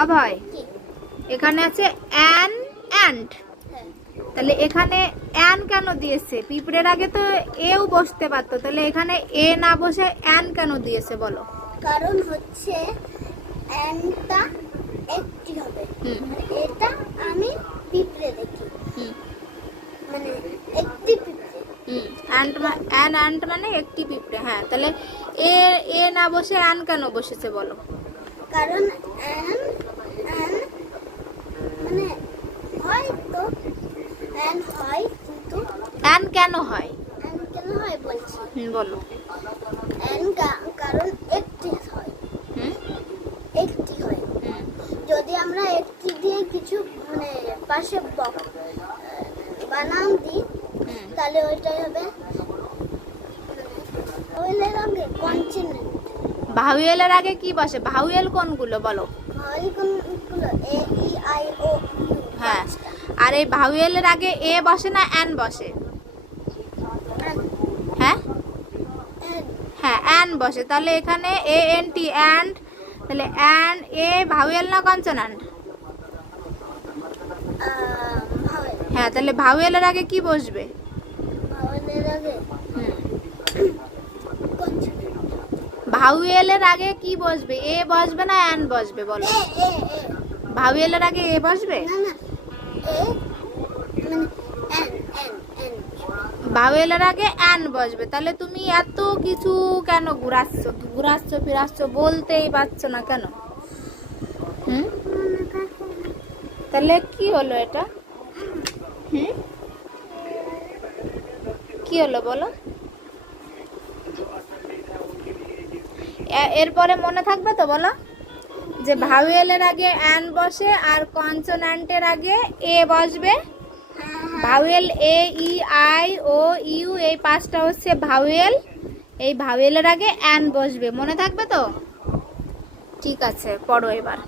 অভয়, এখানে আছে an and, তাহলে এখানে অ্যান কেন দিয়েছে? পিঁপড়ের আগে তো এও বসতে পারতো, তাহলে এখানে এ না বসে অ্যান কেন দিয়েছে বলো? কারণ হচ্ছে অ্যানটা একটি হবে, মানে এটা আমি পিঁপড়ে দেখি, মানে একটি পিঁপড়ে। অ্যান্ড মানে একটি পিঁপড়ে। হ্যাঁ, তাহলে এ এ না বসে অ্যান কেন বসেছে বলো? কারণ অ্যান অ্যান মানে হয়তো অ্যান হয়, কিন্তু অ্যান কেন হয়? অ্যান কেন হয় বলছি। বলো। অ্যান কারণ একটি হয়, একটি হয়। যদি আমরা একটি দিয়ে কিছু মানে পাশে বানান দিই, তাহলে ওইটাই হবে ভাওয়েলের আগে কনসোনেন্ট। ভাওয়েলের আগে কি বসে? ভাওয়েল কোনগুলো বলো? ভাওয়েল কোনগুলো? এ ই আই ও ইউ। হ্যাঁ, আর এই ভাওয়েলের আগে এ বসে না অ্যান বসে? হ্যাঁ হ্যাঁ, অ্যান বসে। তাহলে এখানে এ এন টি অ্যান্ড, তাহলে অ্যান এ ভাওয়েল না কনসোনান্ট? হ্যাঁ, তাহলে ভাওয়েলের আগে কি বসবে? ভাওয়েলের আগে ভাওয়েলের আগে কি বসবে? এ বসবে না অ্যান বসবে বলো? ভাওয়েলের আগে এ বসবে? না না, এ মানে এন এন এন। ভাওয়েলের আগে অ্যান বসবে। তাহলে তুমি এত কিছু কেন ঘুরাচ্ছ ফিরাচ্ছ, বলতেই পারছো না কেন? তাহলে কি হলো এটা? কি হলো বলো? এরপরে মনে থাকবে তো বলো, যে ভাওয়েলের আগে অ্যান বসে আর কনসোন্যান্টের আগে এ বসবে। Vowel A E I O U, এই পাঁচটা হচ্ছে ভাওয়েল। এই ভাওয়েলের আগে অ্যান বসবে, মনে থাকবে তো? ঠিক আছে, পড়ো এবার।